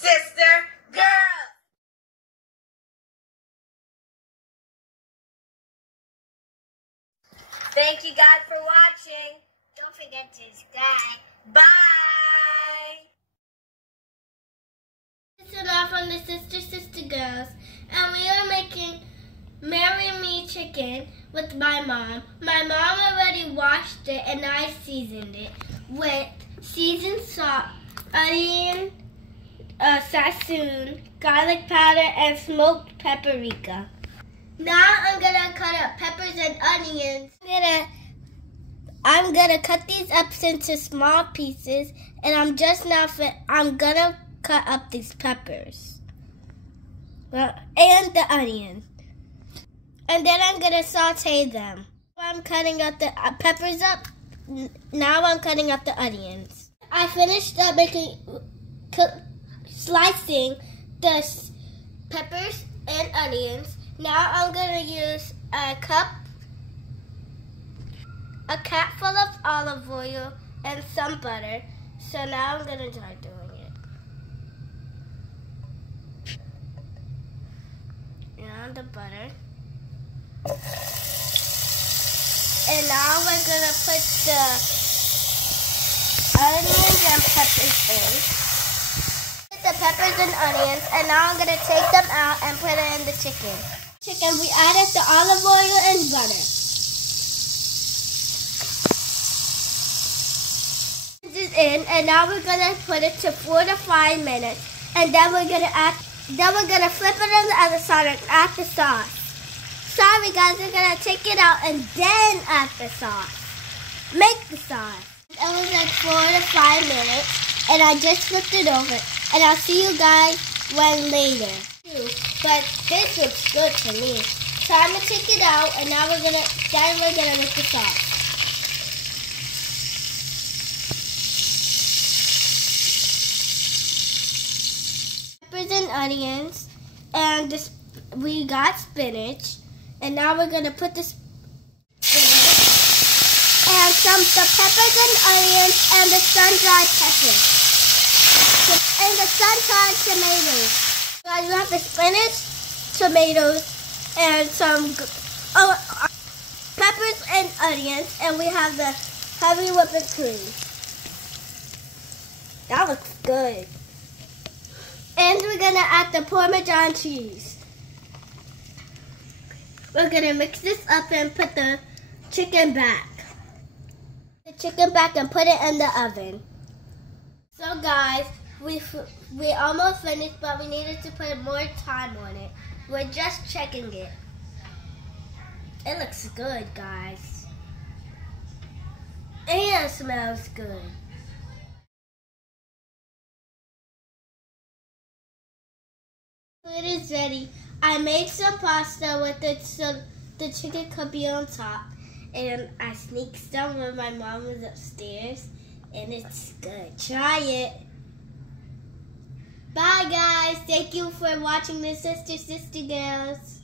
sister girl. Thank you guys for watching. Don't forget to subscribe. Bye. This is all from the SistaSista girls, and we are making Marry Me chicken with my mom. My mom already washed it and I seasoned it with seasoned salt, onion, sassoon, garlic powder, and smoked paprika. Now I'm gonna cut up peppers and onions. I'm gonna cut these up into small pieces, and I'm gonna cut up these peppers and the onions. And then I'm going to saute them. I'm cutting up the peppers up. Now I'm cutting up the onions. I finished up slicing the peppers and onions. Now I'm going to use a cup full of olive oil and some butter. So now I'm going to start doing it. And the butter. And now we're going to put the onions and peppers in. Put the peppers and onions, and now I'm going to take them out and put it in the chicken. We added the olive oil and butter. This is in, and now we're going to put it to 4 to 5 minutes, and then we're going to flip it on the other side and add the sauce. Sorry guys, we're going to take it out and then add the sauce. Make the sauce. It was like 4 to 5 minutes, and I just flipped it over. And I'll see you guys later. But this looks good to me. So I'm going to take it out, and now we're going to make the sauce. Peppers and onions, and we got spinach. And now we're going to put this and the peppers and onions and the sun-dried peppers. And the sun-dried tomatoes. Guys, we have the spinach, tomatoes, and some peppers and onions. And we have the heavy whipping cream. That looks good. And we're going to add the Parmesan cheese. We're going to mix this up and put the chicken back. And put it in the oven. So guys, we almost finished, but we needed to put more time on it. We're just checking it. It looks good, guys. And it smells good. It is ready. I made some pasta with it so the chicken could be on top. And I sneaked some when my mom was upstairs. And it's good. Try it. Bye guys. Thank you for watching the SistaSista girls.